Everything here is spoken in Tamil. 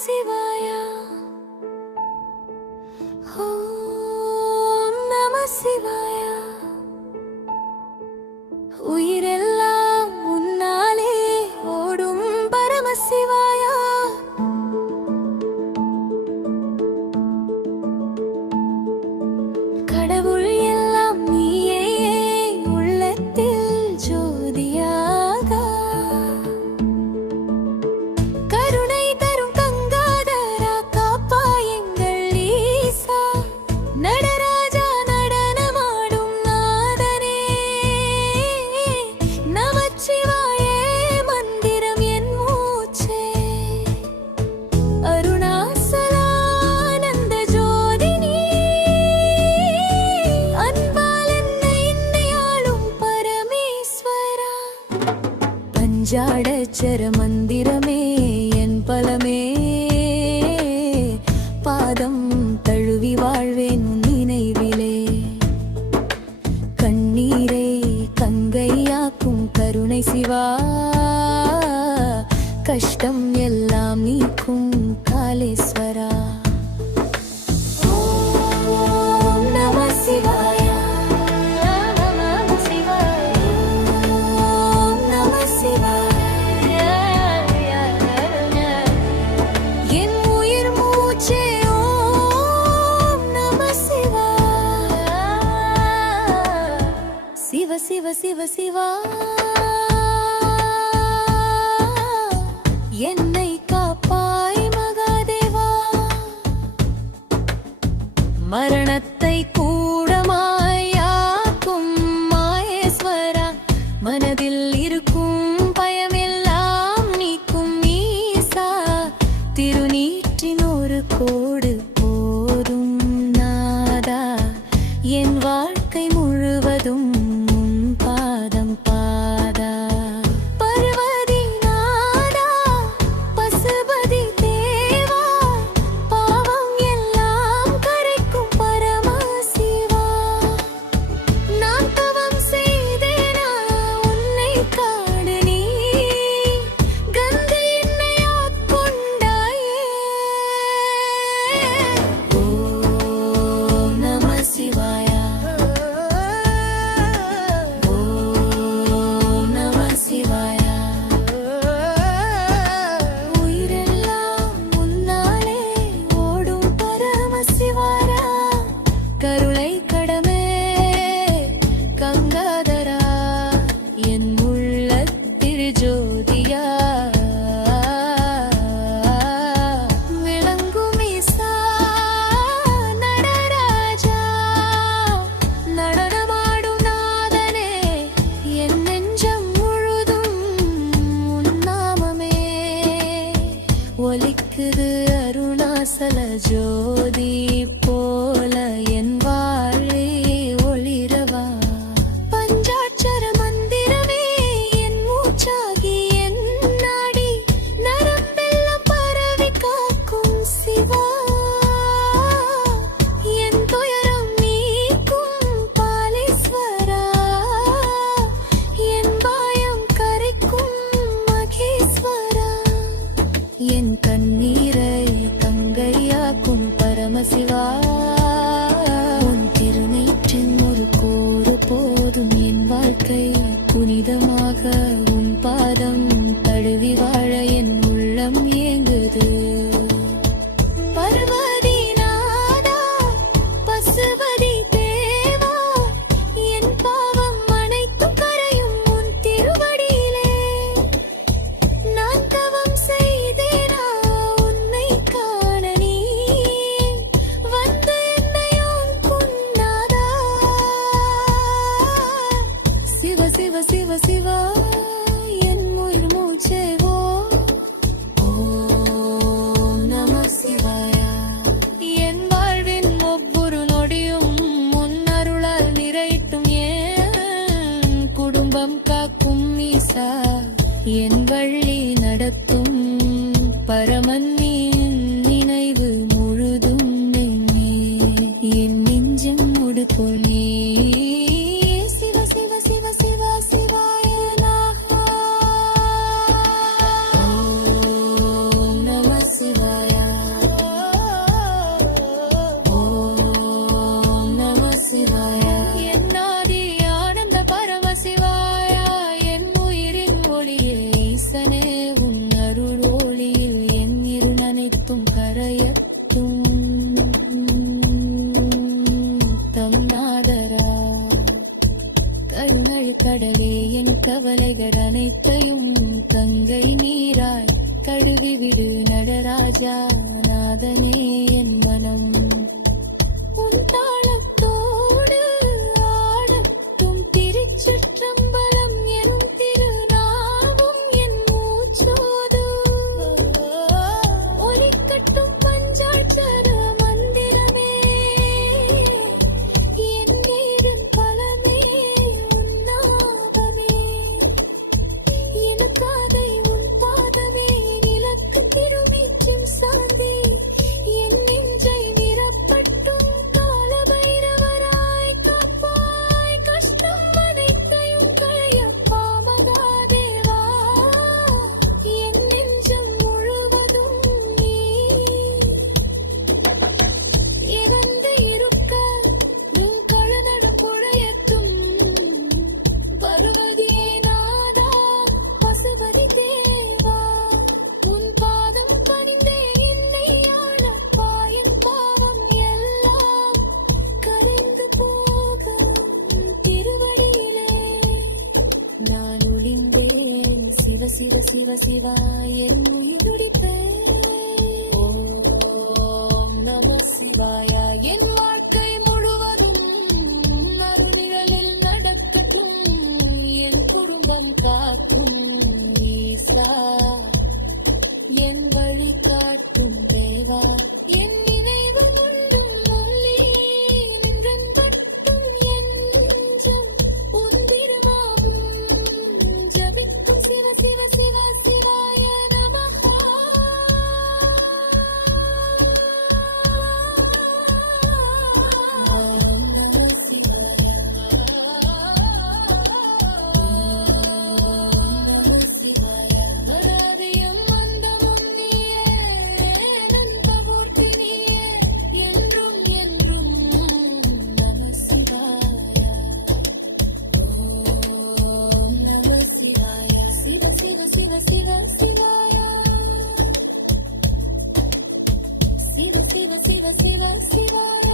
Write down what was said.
சிவா அஞ்சாடச்சர மந்திரமே என் பலமே. பாதம் தழுவி வாழ்வேன் நினைவிலே. கண்ணீரை கங்கையாக்கும் கருணை சிவா. கஷ்டம் எல்லாம் சிவ சிவ சிவ சிவா. என்னை காப்பாய் மகாதேவா. மரணத்தை శివ శివ శివ. கண்ணழி கடலே என் கவலைகள் அனைத்தையும் கங்கை நீராய் கழுவி விடு நடராஜா நாதனே என் மனம். உன் தாளத்தோடு ஆடட்டும் திருச்சு சிவ சிவ சிவா என் உயிரடிப்பே ஓம் நம சிவாயா. என் வாழ்க்கை முழுவதும் அருநிழலில் நடக்கட்டும். என் குடும்பம் காக்கும் ஈசா. சிவ சிவ சிவாயா சிவ சிவ சிவ சிவ சிவாயா